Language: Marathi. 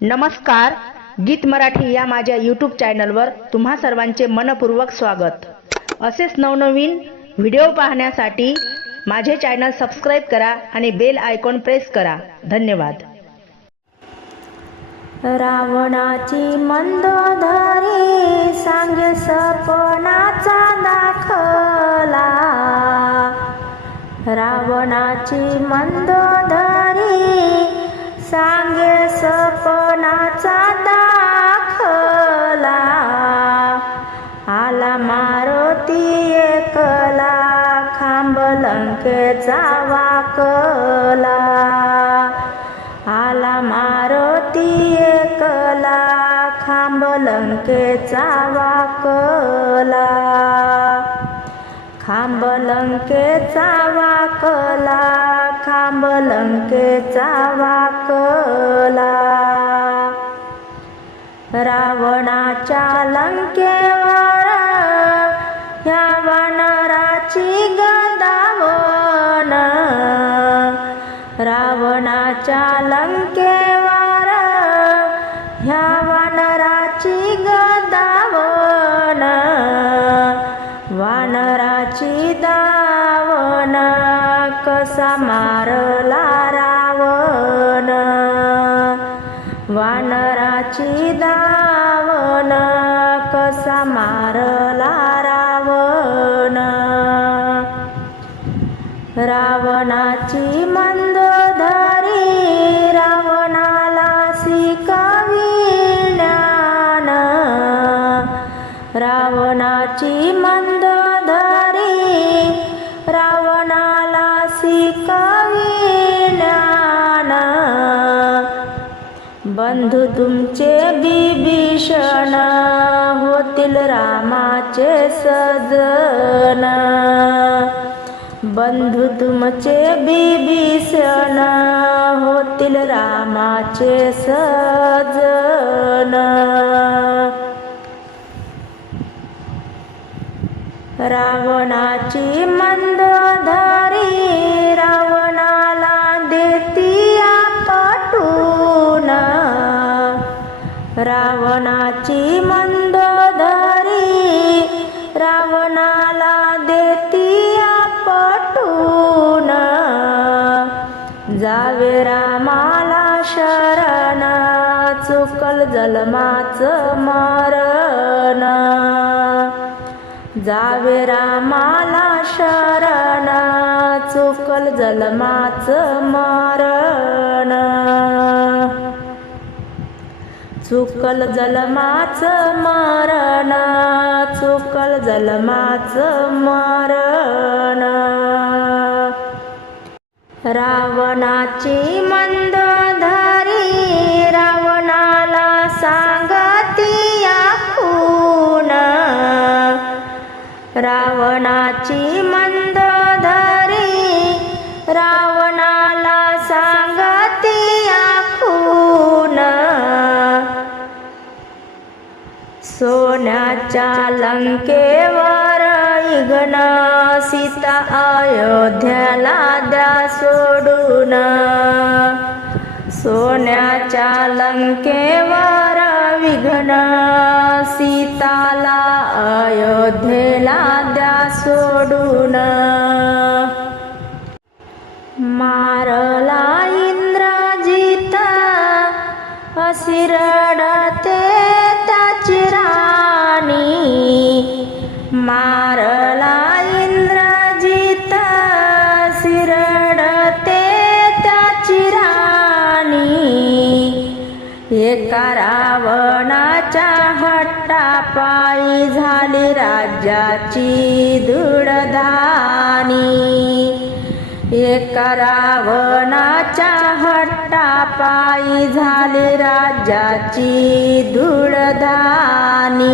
नमस्कार गीत मराठी या माझ्या यूट्यूब चॅनलवर तुम्हा सर्वांचे मनपूर्वक स्वागत. असेच नवनवीन व्हिडिओ पाहण्यासाठी माझे चॅनल सबस्क्राईब करा आणि बेल आयकॉन प्रेस करा. धन्यवाद. रावणाची मंदोधरी सांगे सपनाचा दाखला. रावणाची मंदोधरी सांगे सपनाचा दाखला. आला मारुती एकला खांब लंकेचा वाकला. आला मारुती एकला खांब लंकेचा वाकला. खांब लंकेचा वाकला. खांब लंकेचा वाकला. रावणाच्या लंकेवर ह्या वानराची गदावन रावणाच्या लंके मारला रावण वानराची दावन कसा मारला रावण. रावणाची मंदोधरी रावणाला शिकविण्यान रावणाची मंद बंधू तुमचे बिभीषण होतील रामाचे सजन. बंधू तुमचे बिभीषण होतील रामाचे सजन. रावणाची मंदोदरी राव रावणाची मंदोदरी रावणाला देतिया पटून. जावे रामाला शरण चुकल जलमाच मरण. जावे रामाला शरण चुकल जलमाच मरण. चुकल जलमाच मरण चुकल जलमाच मरण रावणाची मंद सोन्याच्या लंकेवर इग्न सीता अयोध्याला द्या सोडून. सोन्याच्या लंकेवर विघ्न सीताला अयोध्येला द्या सोडून. एका रावणाच्या हट्टापायी झाली राज्याची दुडधानी एका रावणाच्या हट्टापायी झाली राज्याची दुडधानी